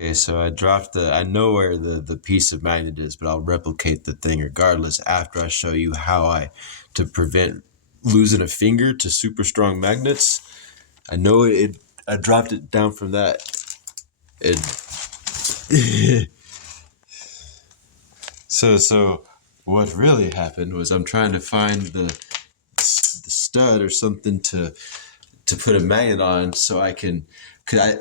Okay, so I know where the piece of magnet is, but I'll replicate the thing regardless after I show you how to prevent losing a finger to super strong magnets. I know I dropped it down from that. It, so what really happened was I'm trying to find the stud or something to put a magnet on so I can.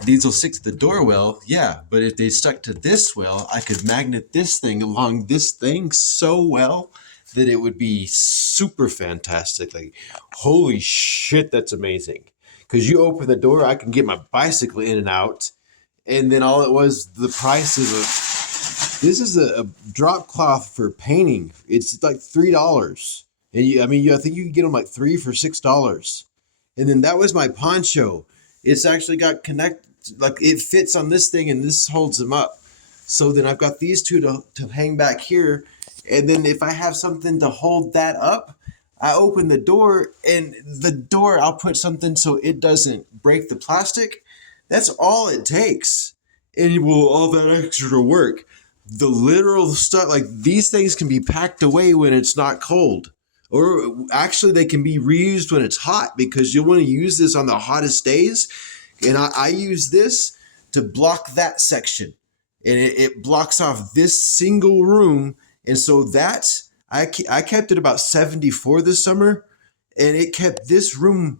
These will stick to the door well, yeah, but if they stuck to this well, I could magnet this thing along this thing so well that it would be super fantastic. Like, holy shit, that's amazing. Because you open the door, I can get my bicycle in and out, and then all it was the price of this is a drop cloth for painting. It's like $3, and I think you can get them like three for $6. And then that was my poncho. It's actually got like it fits on this thing, and this holds them up. So then I've got these two to hang back here, and then if I have something to hold that up, I open the door, and the door I'll put something so it doesn't break the plastic. That's all it takes. And it will all that extra work. The literal stuff, like these things can be packed away when it's not cold. Or actually, they can be reused when it's hot because you'll want to use this on the hottest days. And I use this to block that section. And it blocks off this single room. And so I kept it about 74 this summer. And it kept this room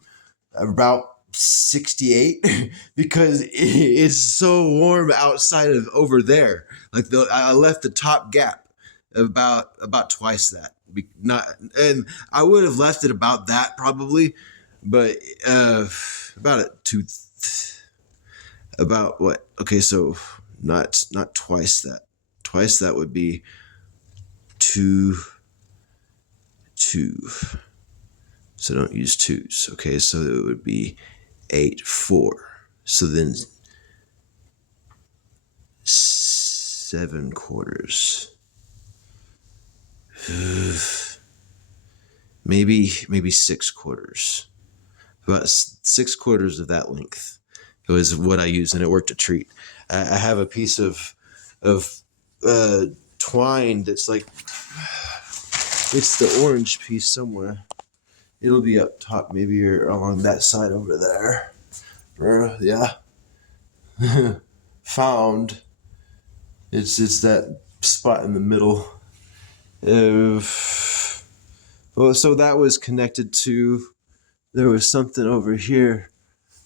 about 68 because it's so warm outside of over there. Like I left the top gap about twice that. Not, and I would have left it about that probably, but about a two, about what? Okay, so not twice that. Twice that would be two, two. So don't use twos. Okay, so it would be 8, 4. So then 7/4. maybe 6/4. About 6/4 of that length. It was what I used, and it worked a treat. I have a piece of twine that's like it's the orange piece somewhere. It'll be up top, maybe or along that side over there. Yeah. Found. It's that spot in the middle. Well, so that was connected to. There was something over here.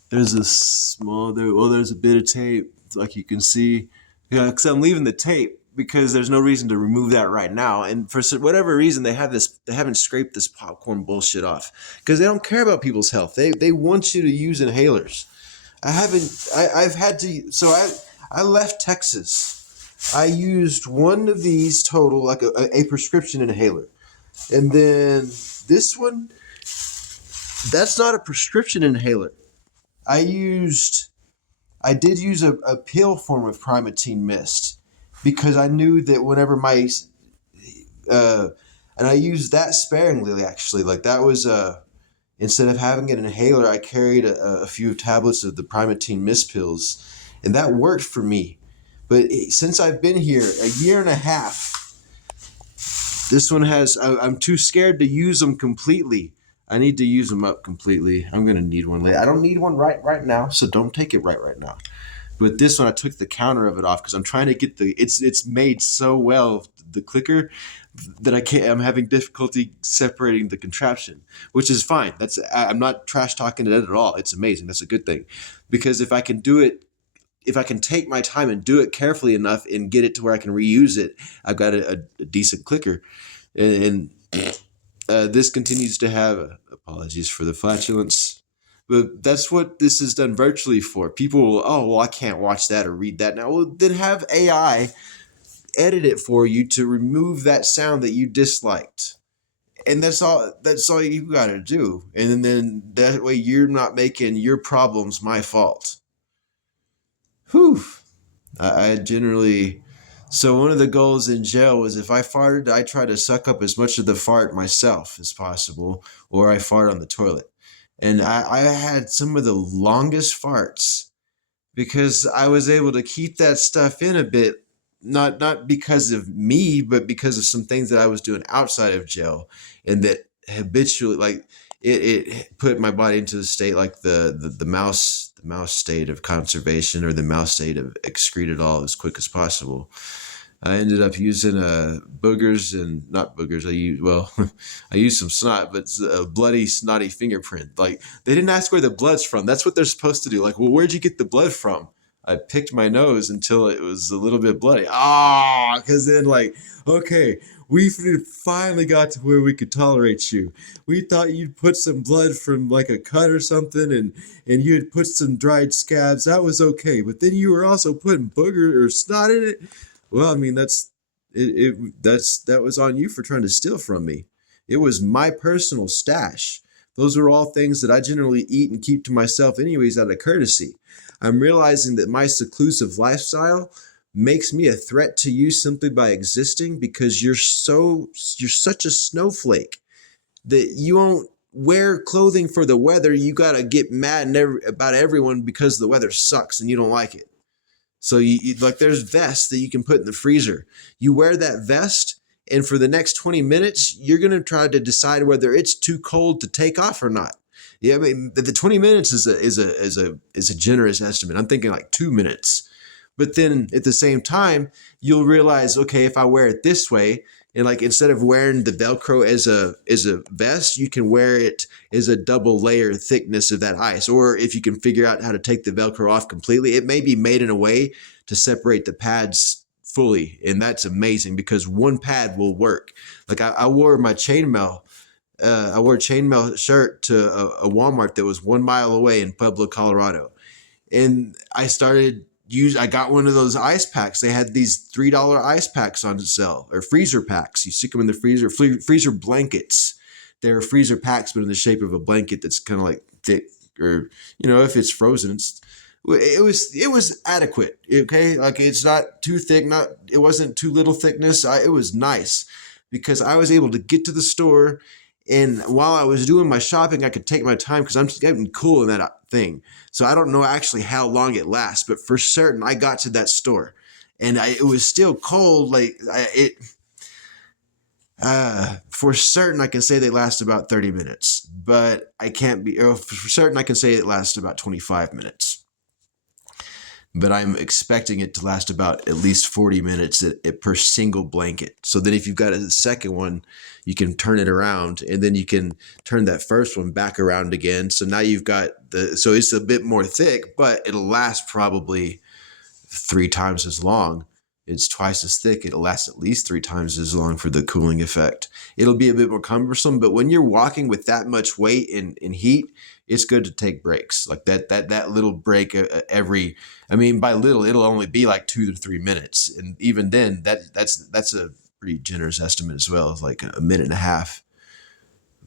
There's a small. There's a bit of tape, like you can see. Yeah, because I'm leaving the tape because there's no reason to remove that right now. And for whatever reason, they haven't scraped this popcorn bullshit off because they don't care about people's health. They want you to use inhalers. I've had to. So I left Texas. I used one of these total, like a prescription inhaler. And then this one, that's not a prescription inhaler. I did use a pill form of Primatene Mist because I knew that whenever and I used that sparingly actually. Like that was, instead of having an inhaler, I carried a few tablets of the Primatene Mist pills, and that worked for me. But since I've been here a year and a half, this one I'm too scared to use them completely. I need to use them up completely. I'm going to need one later. I don't need one right now, so don't take it right now. But this one, I took the counter of it off because I'm trying to get it's made so well, the clicker, that I'm having difficulty separating the contraption, which is fine. I'm not trash talking it at all. It's amazing. That's a good thing. Because if I can take my time and do it carefully enough and get it to where I can reuse it, I've got a decent clicker. And this continues to have, apologies for the flatulence, but that's what this is done virtually for. People will, oh, well, I can't watch that or read that now. Well, then have AI edit it for you to remove that sound that you disliked. And that's all you got to do. And then that way you're not making your problems my fault. Whew. I generally, so one of the goals in jail was if I farted, I try to suck up as much of the fart myself as possible, or I fart on the toilet. And I had some of the longest farts because I was able to keep that stuff in a bit, not because of me, but because of some things that I was doing outside of jail, and that habitually, like it put my body into the state like the mouse state of conservation, or the mouse state of excrete it all as quick as possible. I ended up using boogers, and not boogers. I used some snot, but a bloody snotty fingerprint. Like, they didn't ask where the blood's from. That's what they're supposed to do. Like, well, where'd you get the blood from? I picked my nose until it was a little bit bloody. Because then, like, okay, we finally got to where we could tolerate you. We thought you'd put some blood from like a cut or something, and you had put some dried scabs. That was okay, but then you were also putting booger or snot in it. Well, I mean, that was on you for trying to steal from me. It was my personal stash. Those are all things that I generally eat and keep to myself anyways out of courtesy. I'm realizing that my seclusive lifestyle makes me a threat to you simply by existing, because you're such a snowflake that you won't wear clothing for the weather. You got to get mad about everyone because the weather sucks and you don't like it. So like, there's vests that you can put in the freezer. You wear that vest, and for the next 20 minutes, you're gonna try to decide whether it's too cold to take off or not. Yeah, I mean, the 20 minutes is a generous estimate. I'm thinking like 2 minutes. But then at the same time, you'll realize, okay, if I wear it this way, and like, instead of wearing the Velcro as a vest, you can wear it as a double layer thickness of that ice. Or if you can figure out how to take the Velcro off completely, it may be made in a way to separate the pads fully. And that's amazing, because one pad will work. Like, I wore my chainmail. I wore a chainmail shirt to a Walmart that was 1 mile away in Pueblo, Colorado. And I got one of those ice packs. They had these $3 ice packs on sale, or freezer packs. You stick them in the freezer, freezer blankets. They're freezer packs, but in the shape of a blanket that's kind of like thick, or, if it's frozen, it was adequate. Okay, like, it's not too thick, it wasn't too little thickness. It was nice, because I was able to get to the store, and while I was doing my shopping, I could take my time, because I'm just getting cool in that thing. So I don't know actually how long it lasts, but for certain I got to that store, and it was still cold. Like, for certain I can say they last about 30 minutes, but I can't be, for certain I can say it lasts about 25 minutes. But I'm expecting it to last about at least 40 minutes per single blanket. So then if you've got a second one, you can turn it around, and then you can turn that first one back around again. So now you've got so it's a bit more thick, but it'll last probably 3 times as long. It's twice as thick. It'll last at least 3 times as long for the cooling effect. It'll be a bit more cumbersome, but when you're walking with that much weight in heat, it's good to take breaks. Like that little break every. I mean, by little, it'll only be like 2 to 3 minutes, and even then, that's a pretty generous estimate as well. It's like a minute and a half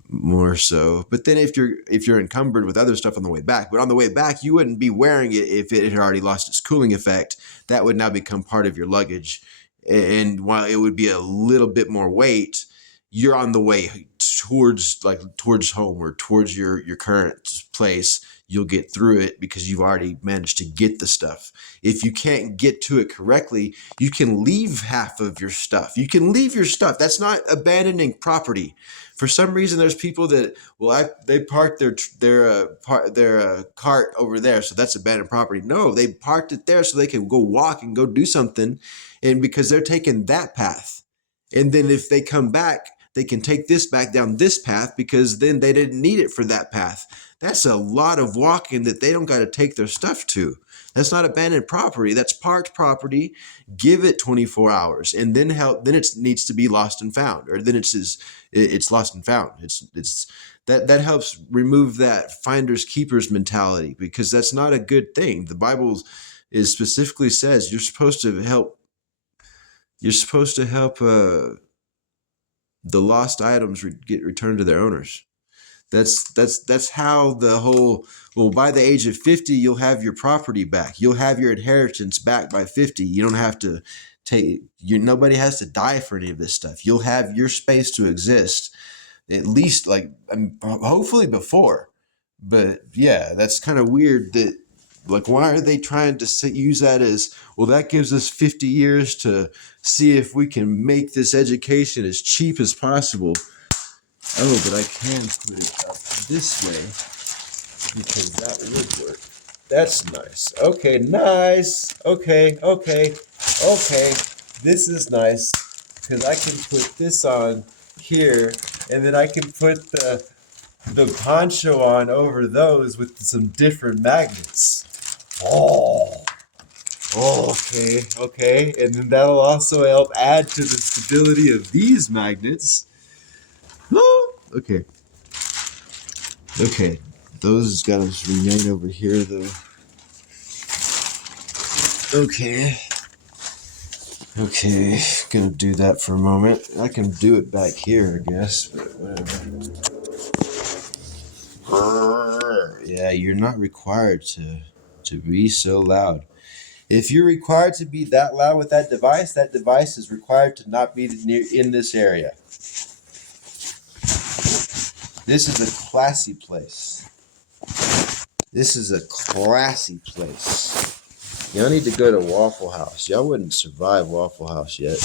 more so. But then if you're encumbered with other stuff on the way back, but on the way back, you wouldn't be wearing it if it had already lost its cooling effect. That would now become part of your luggage. And while it would be a little bit more weight, you're on the way towards home, or towards your current place. You'll get through it because you've already managed to get the stuff. If you can't get to it correctly, you can leave half of your stuff. You can leave your stuff. That's not abandoning property. For some reason, there's people that, well, they parked their cart over there, so that's abandoned property. No, they parked it there so they can go walk and go do something, and because they're taking that path, and then if they come back, they can take this back down this path, because then they didn't need it for that path. That's a lot of walking that they don't got to take their stuff to. That's not abandoned property. That's parked property. Give it 24 hours, and then Then it needs to be lost and found, or then it's lost and found. It's that helps remove that finders keepers mentality, because that's not a good thing. The Bible is specifically says you're supposed to help. You're supposed to help the lost items get returned to their owners. That's how the whole, well, by the age of 50, you'll have your property back. You'll have your inheritance back by 50. You don't have to nobody has to die for any of this stuff. You'll have your space to exist, at least, like, hopefully before. But yeah, that's kind of weird that Like, why are they trying to use that as, well, that gives us 50 years to see if we can make this education as cheap as possible. Oh, but I can put it up this way because that would work. That's nice. Okay, nice. Okay. This is nice because I can put this on here, and then I can put the poncho on over those with some different magnets. Oh, okay. And then that'll also help add to the stability of these magnets. Okay. Those gotta remain over here though. Okay. Gonna do that for a moment. I can do it back here, I guess, but whatever. Yeah, you're not required to be so loud. If you're required to be that loud with that device is required to not be near in this area. This is a classy place. Y'all need to go to Waffle House. Y'all wouldn't survive Waffle House yet.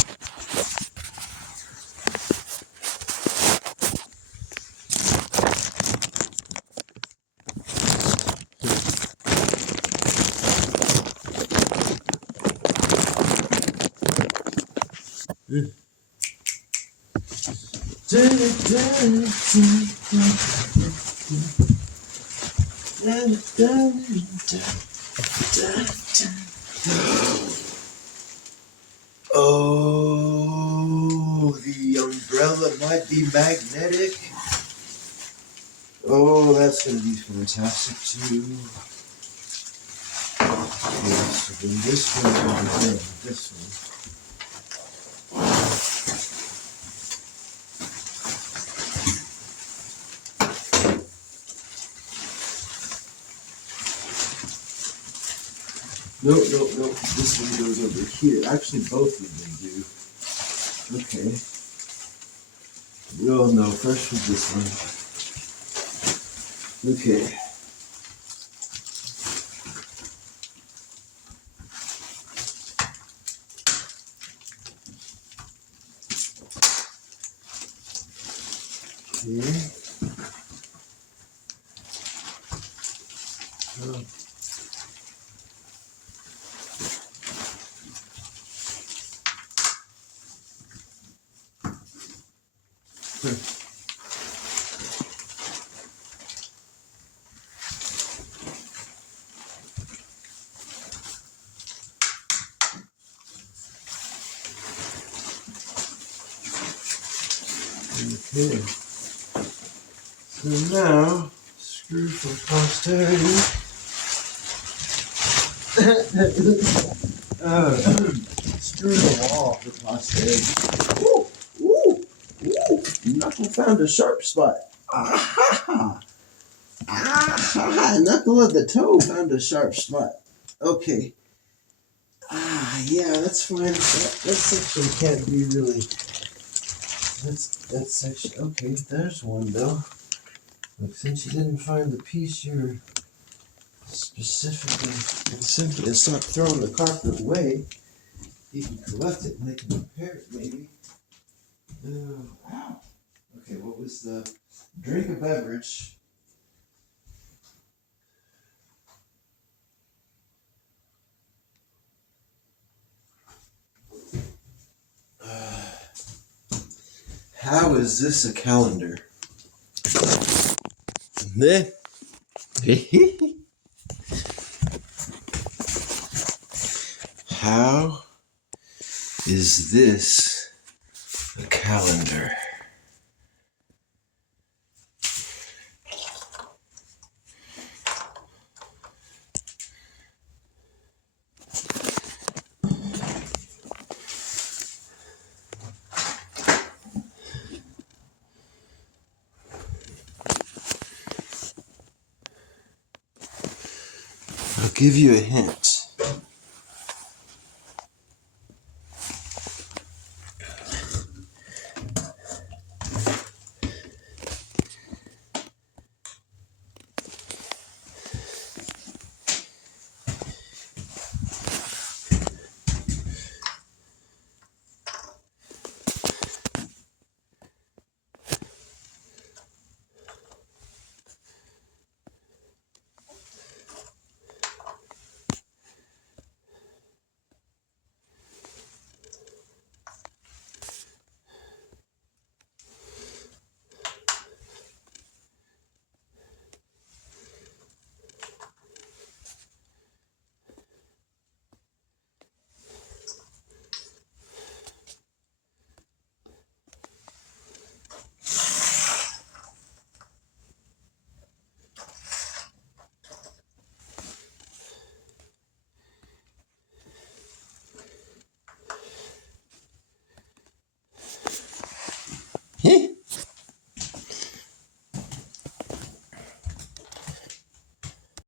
Oh, the umbrella might be magnetic. Oh, that's going to be fantastic too. Okay, so then this one over here, this one. Nope. This one goes over here. Actually, both of them do. Okay. Oh no, first with this one. Okay. Oh. Okay. So now, screw for posterity. Screw the wall for posterity. Ooh! Knuckle found a sharp spot. Ah! Knuckle of the toe found a sharp spot. Okay. Yeah, that's fine. That section can't be really. That section. Okay, there's one though. But since you didn't find the piece you're specifically and simply stop throwing the carpet away, you can collect it and they can repair it maybe. Ow. Okay, what was the drink a beverage? How is this a calendar? How is this a calendar? I'll give you a hint.